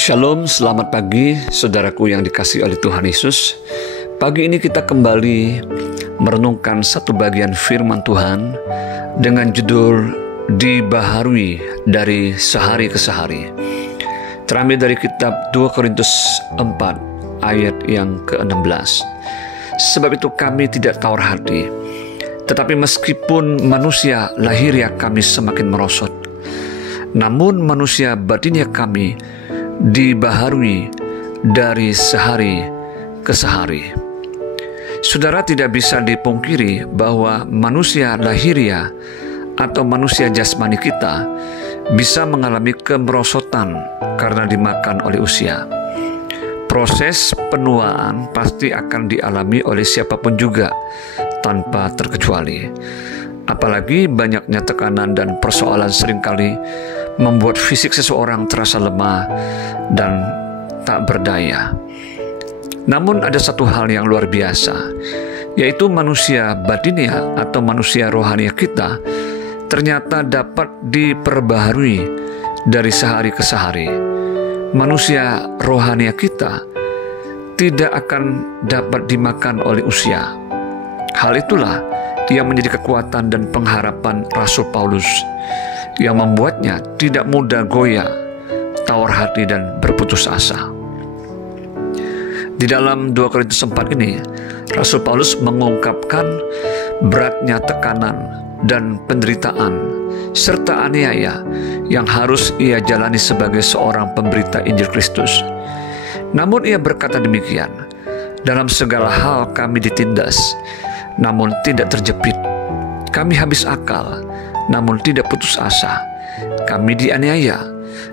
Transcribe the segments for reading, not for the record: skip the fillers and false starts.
Shalom, selamat pagi saudaraku yang dikasihi oleh Tuhan Yesus. Pagi ini kita kembali merenungkan satu bagian firman Tuhan dengan judul Dibaharui dari Sehari ke Sehari. Terambil dari kitab 2 Korintus 4 ayat yang ke-16. Sebab itu kami tidak tawar hati, tetapi meskipun manusia lahiriah kami semakin merosot, namun manusia batinnya kami dibaharui dari sehari ke sehari. Saudara, tidak bisa dipungkiri bahwa manusia lahiriah atau manusia jasmani kita bisa mengalami kemerosotan karena dimakan oleh usia. Proses penuaan pasti akan dialami oleh siapapun juga tanpa terkecuali. Apalagi banyaknya tekanan dan persoalan seringkali membuat fisik seseorang terasa lemah dan tak berdaya. Namun ada satu hal yang luar biasa, yaitu manusia batinia atau manusia rohania kita ternyata dapat diperbaharui dari sehari ke sehari. Manusia rohania kita tidak akan dapat dimakan oleh usia. Hal itulah yang menjadi kekuatan dan pengharapan Rasul Paulus yang membuatnya tidak mudah goyah, tawar hati, dan berputus asa. Di dalam 2 Korintus 4 ini, Rasul Paulus mengungkapkan beratnya tekanan dan penderitaan serta aniaya yang harus ia jalani sebagai seorang pemberita Injil Kristus. Namun ia berkata demikian, "Dalam segala hal kami ditindas, namun tidak terjepit. Kami habis akal, namun tidak putus asa. Kami dianiaya,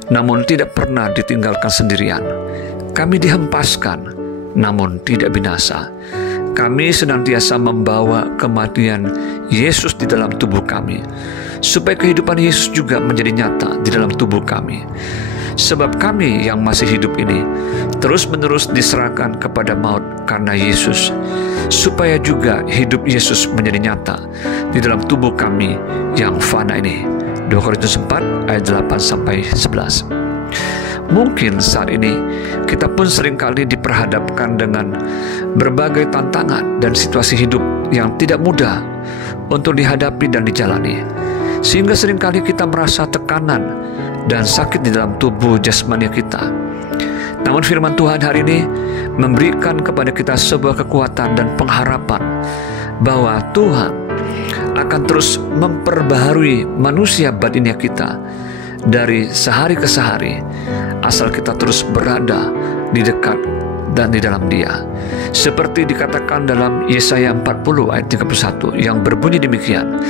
namun tidak pernah ditinggalkan sendirian. Kami dihempaskan, namun tidak binasa. Kami senantiasa membawa kematian Yesus di dalam tubuh kami, supaya kehidupan Yesus juga menjadi nyata di dalam tubuh kami. Sebab kami yang masih hidup ini terus-menerus diserahkan kepada maut karena Yesus, supaya juga hidup Yesus menjadi nyata di dalam tubuh kami yang fana ini." 2 Korintus 4 ayat 8-11. Mungkin saat ini kita pun seringkali diperhadapkan dengan berbagai tantangan dan situasi hidup yang tidak mudah untuk dihadapi dan dijalani, sehingga seringkali kita merasa tekanan dan sakit di dalam tubuh jasmani kita. Namun firman Tuhan hari ini memberikan kepada kita sebuah kekuatan dan pengharapan bahwa Tuhan akan terus memperbaharui manusia batinnya kita dari sehari ke sehari, asal kita terus berada di dekat dan di dalam Dia. Seperti dikatakan dalam Yesaya 40 ayat 31 yang berbunyi demikian,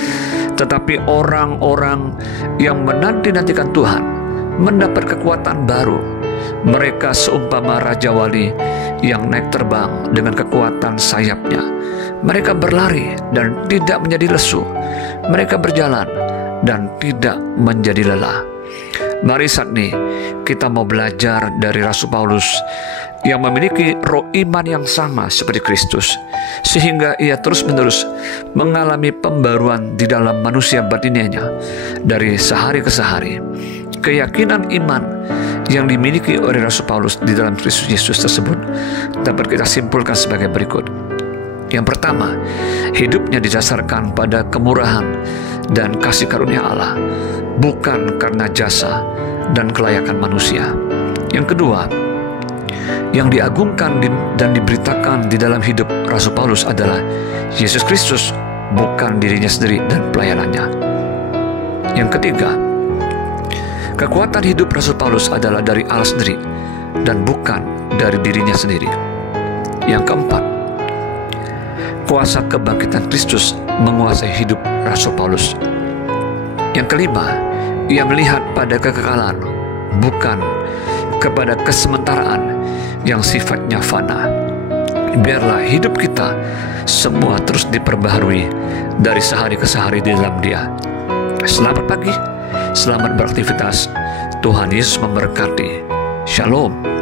"Tetapi orang-orang yang menanti-nantikan Tuhan mendapat kekuatan baru. Mereka seumpama Raja Wali yang naik terbang dengan kekuatan sayapnya. Mereka berlari dan tidak menjadi lesu. Mereka berjalan dan tidak menjadi lelah." Mari saat ini kita mau belajar dari Rasul Paulus yang memiliki roh iman yang sama seperti Kristus, sehingga ia terus-menerus mengalami pembaruan di dalam manusia batinnya dari sehari ke sehari. Keyakinan iman yang dimiliki oleh Rasul Paulus di dalam Kristus Yesus tersebut dapat kita simpulkan sebagai berikut. Yang pertama, hidupnya didasarkan pada kemurahan dan kasih karunia Allah, bukan karena jasa dan kelayakan manusia. Yang kedua, yang diagungkan dan diberitakan di dalam hidup Rasul Paulus adalah Yesus Kristus, bukan dirinya sendiri dan pelayanannya. Yang ketiga, kekuatan hidup Rasul Paulus adalah dari Allah sendiri dan bukan dari dirinya sendiri. Yang keempat, kuasa kebangkitan Kristus menguasai hidup Rasul Paulus. Yang kelima, ia melihat pada kekekalan, bukan kepada kesementaraan yang sifatnya fana. Biarlah hidup kita semua terus diperbaharui dari sehari ke sehari di dalam Dia. Selamat pagi, selamat beraktivitas. Tuhan Yesus memberkati. Shalom.